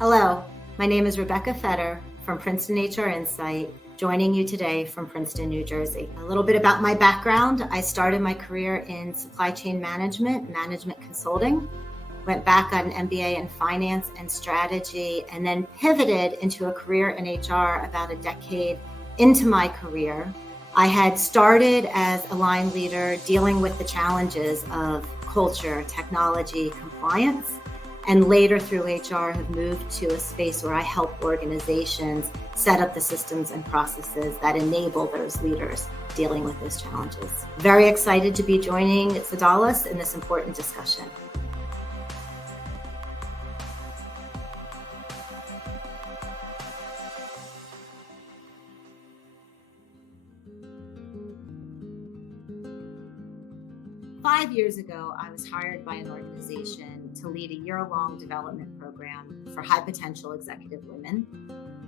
Hello, my name is Rebecca Fetter from Princeton HR Insight, joining you today from Princeton, New Jersey. A little bit about my background. I started my career in supply chain management consulting, went back on an MBA in finance and strategy, and then pivoted into a career in HR about a decade into my career. I had started as a line leader dealing with the challenges of culture, technology, compliance. And later through HR have moved to a space where I help organizations set up the systems and processes that enable those leaders dealing with those challenges. Very excited to be joining Sedalis in this important discussion. Five years ago, I was hired by an organization to lead a year-long development program for high potential executive women.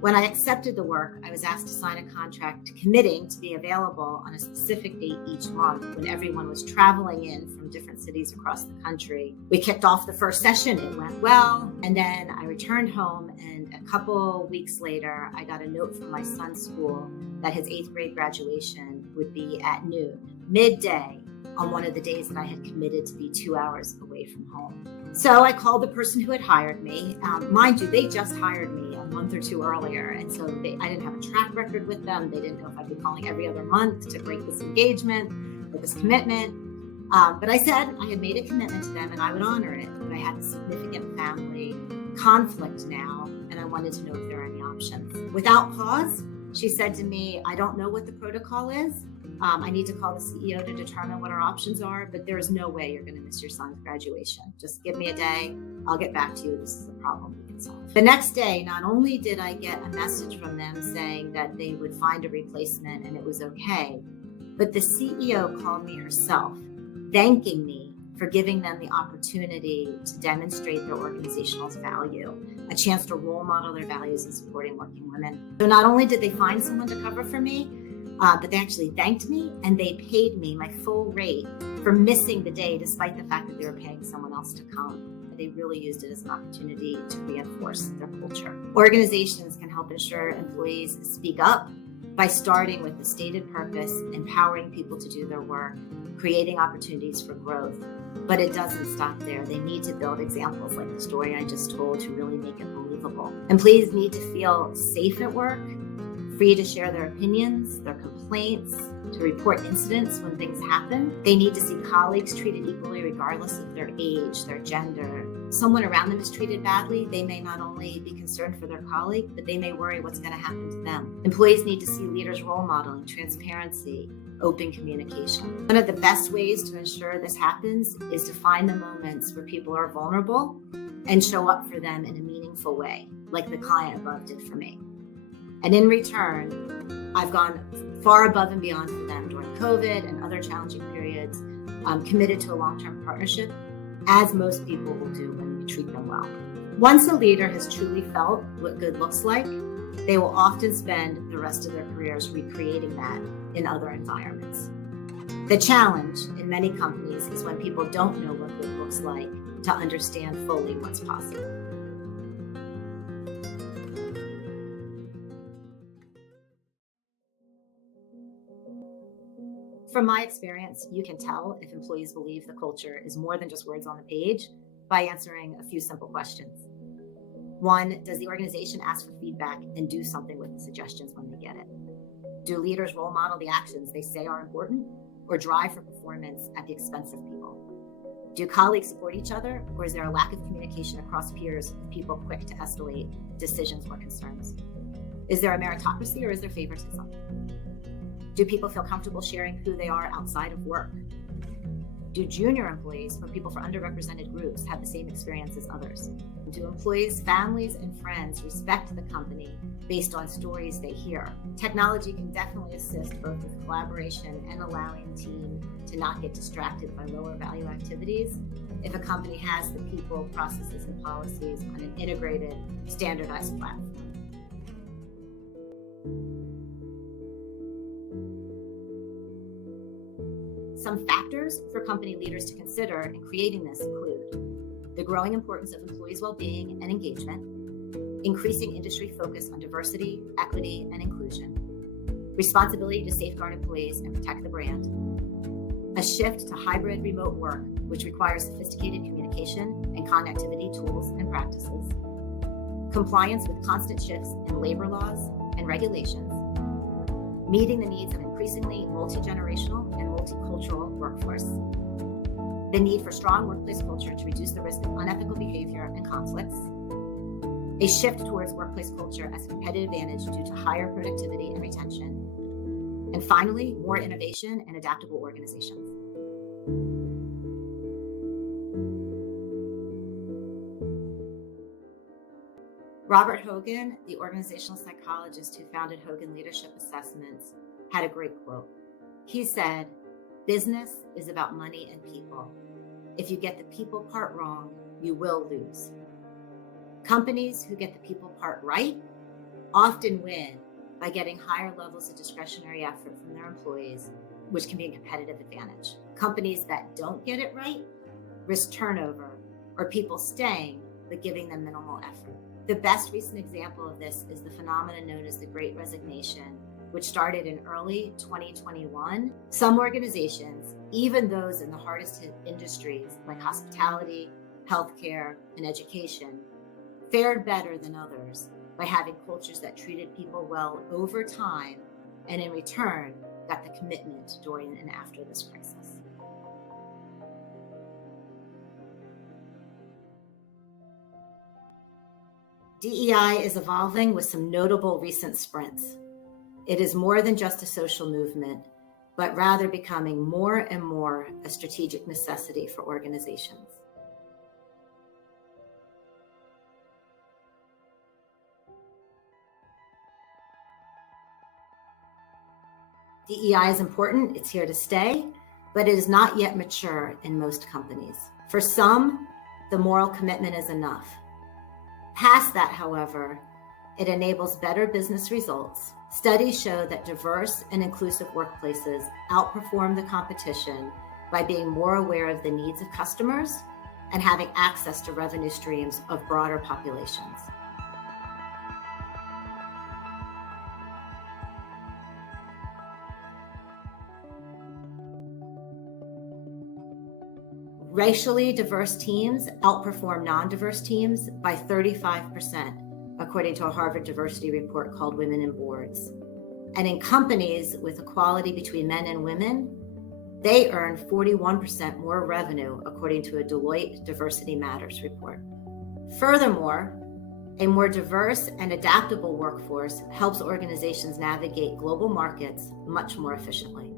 When I accepted the work, I was asked to sign a contract committing to be available on a specific date each month when everyone was traveling in from different cities across the country. We kicked off the first session, it went well, and then I returned home, and a couple weeks later, I got a note from my son's school that his 8th grade graduation would be at noon, midday, on one of the days that I had committed to be 2 hours away from home. So I called the person who had hired me. Mind you, they just hired me a month or two earlier. And so I didn't have a track record with them. They didn't know if I'd be calling every other month to break this engagement or this commitment. But I said I had made a commitment to them and I would honor it. But I had a significant family conflict now, and I wanted to know if there are any options. Without pause, she said to me, I don't know what the protocol is. I need to call the CEO to determine what our options are, but there is no way you're going to miss your son's graduation. Just give me a day. I'll get back to you. This is a problem we can solve. The next day, not only did I get a message from them saying that they would find a replacement and it was okay, but the CEO called me herself, thanking me for giving them the opportunity to demonstrate their organizational value, a chance to role model their values in supporting working women. So not only did they find someone to cover for me, but they actually thanked me and they paid me my full rate for missing the day, despite the fact that they were paying someone else to come. They really used it as an opportunity to reinforce their culture. Organizations can help ensure employees speak up by starting with the stated purpose, empowering people to do their work, creating opportunities for growth. But it doesn't stop there. They need to build examples like the story I just told to really make it believable. Employees need to feel safe at work, free to share their opinions, their complaints, to report incidents when things happen. They need to see colleagues treated equally regardless of their age, their gender. Someone around them is treated badly, they may not only be concerned for their colleague, but they may worry what's going to happen to them. Employees need to see leaders role modeling transparency, open communication. One of the best ways to ensure this happens is to find the moments where people are vulnerable and show up for them in a meaningful way, like the client above did for me. And in return, I've gone far above and beyond for them during COVID and other challenging periods, committed to a long-term partnership, as most people will do when you treat them well. Once a leader has truly felt what good looks like, they will often spend the rest of their careers recreating that in other environments. The challenge in many companies is when people don't know what good looks like to understand fully what's possible. From my experience, you can tell if employees believe the culture is more than just words on the page by answering a few simple questions. 1, does the organization ask for feedback and do something with the suggestions when they get it? Do leaders role model the actions they say are important or drive for performance at the expense of people? Do colleagues support each other, or is there a lack of communication across peers with people quick to escalate decisions or concerns? Is there a meritocracy or is there favoritism? Do people feel comfortable sharing who they are outside of work? Do junior employees or people from underrepresented groups have the same experience as others? Do employees, families, and friends respect the company based on stories they hear? Technology can definitely assist both with collaboration and allowing the team to not get distracted by lower value activities if a company has the people, processes, and policies on an integrated, standardized platform. Some factors for company leaders to consider in creating this include the growing importance of employees' well-being and engagement, increasing industry focus on diversity, equity, and inclusion, responsibility to safeguard employees and protect the brand, a shift to hybrid remote work, which requires sophisticated communication and connectivity tools and practices, compliance with constant shifts in labor laws and regulations, meeting the needs of increasingly multi-generational and multicultural workforce, the need for strong workplace culture to reduce the risk of unethical behavior and conflicts, a shift towards workplace culture as a competitive advantage due to higher productivity and retention, and finally, more innovation and adaptable organizations. Robert Hogan, the organizational psychologist who founded Hogan Leadership Assessments, had a great quote. He said, "Business is about money and people. If you get the people part wrong, you will lose. Companies who get the people part right often win by getting higher levels of discretionary effort from their employees, which can be a competitive advantage. Companies that don't get it right risk turnover or people staying but giving them minimal effort." The best recent example of this is the phenomenon known as the Great Resignation, which started in early 2021. Some organizations, even those in the hardest hit industries like hospitality, healthcare, and education, fared better than others by having cultures that treated people well over time and in return got the commitment during and after this crisis. DEI is evolving with some notable recent sprints. It is more than just a social movement, but rather becoming more and more a strategic necessity for organizations. DEI is important, it's here to stay, but it is not yet mature in most companies. For some, the moral commitment is enough. Past that, however, it enables better business results. Studies show that diverse and inclusive workplaces outperform the competition by being more aware of the needs of customers and having access to revenue streams of broader populations. Racially diverse teams outperform non-diverse teams by 35%, according to a Harvard diversity report called Women in Boards. And in companies with equality between men and women, they earn 41% more revenue, according to a Deloitte Diversity Matters report. Furthermore, a more diverse and adaptable workforce helps organizations navigate global markets much more efficiently.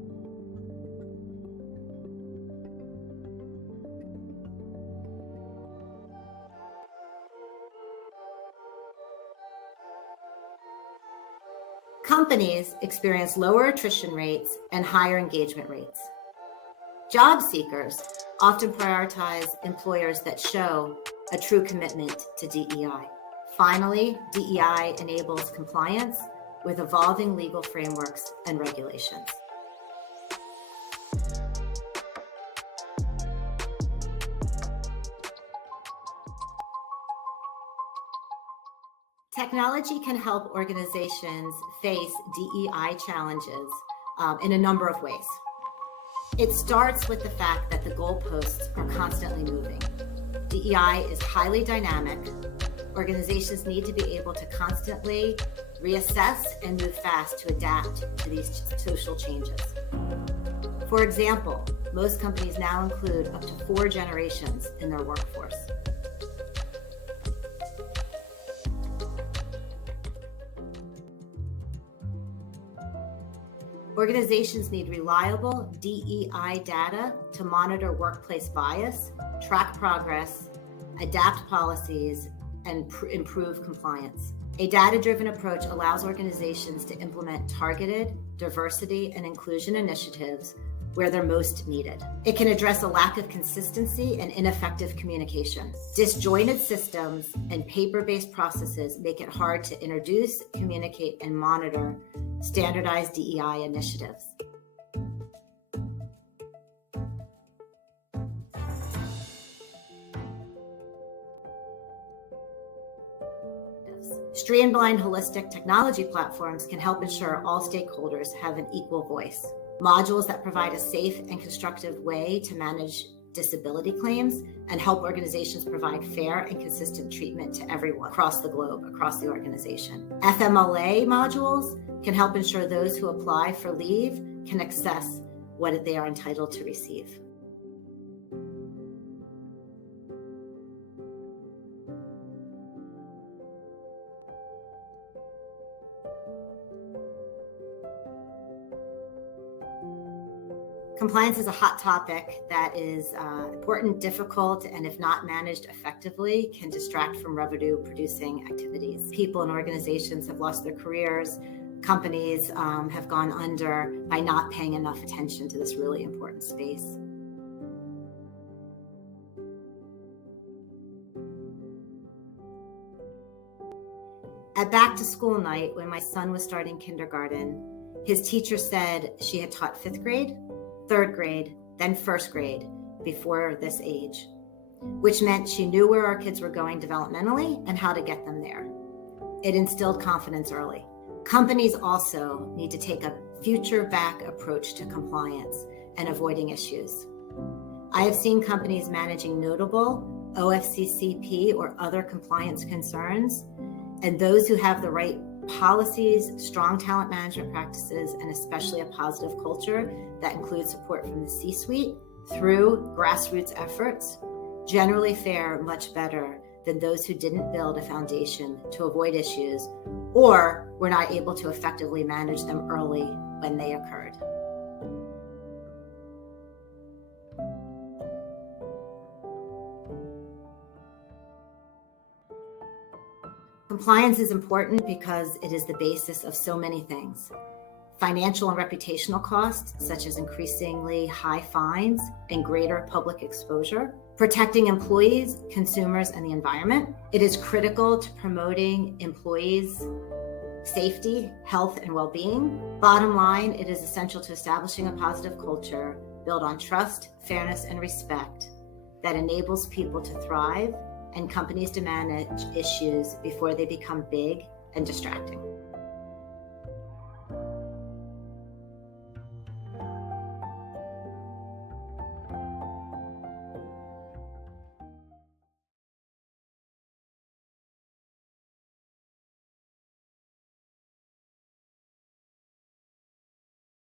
Companies experience lower attrition rates and higher engagement rates. Job seekers often prioritize employers that show a true commitment to DEI. Finally, DEI enables compliance with evolving legal frameworks and regulations. Technology can help organizations face DEI challenges in a number of ways. It starts with the fact that the goalposts are constantly moving. DEI is highly dynamic. Organizations need to be able to constantly reassess and move fast to adapt to these social changes. For example, most companies now include up to 4 generations in their workforce. Organizations need reliable DEI data to monitor workplace bias, track progress, adapt policies, and improve compliance. A data-driven approach allows organizations to implement targeted diversity and inclusion initiatives where they're most needed. It can address a lack of consistency and ineffective communication. Disjointed systems and paper-based processes make it hard to introduce, communicate, and monitor standardized DEI initiatives. Streamlined holistic technology platforms can help ensure all stakeholders have an equal voice. Modules that provide a safe and constructive way to manage disability claims and help organizations provide fair and consistent treatment to everyone across the globe, across the organization. FMLA modules can help ensure those who apply for leave can access what they are entitled to receive. Compliance is a hot topic that is important, difficult, and if not managed effectively, can distract from revenue-producing activities. People and organizations have lost their careers. Companies have gone under by not paying enough attention to this really important space. At back to school night, when my son was starting kindergarten, his teacher said she had taught 5th grade, 3rd grade, then 1st grade before this age, which meant she knew where our kids were going developmentally and how to get them there. It instilled confidence early. Companies also need to take a future back approach to compliance and avoiding issues. I have seen companies managing notable OFCCP or other compliance concerns, and those who have the right policies, strong talent management practices, and especially a positive culture that includes support from the C-suite through grassroots efforts generally fare much better than those who didn't build a foundation to avoid issues or were not able to effectively manage them early when they occurred. Compliance is important because it is the basis of so many things. Financial and reputational costs, such as increasingly high fines and greater public exposure. Protecting employees, consumers, and the environment. It is critical to promoting employees' safety, health, and well-being. Bottom line, it is essential to establishing a positive culture built on trust, fairness, and respect that enables people to thrive and companies to manage issues before they become big and distracting.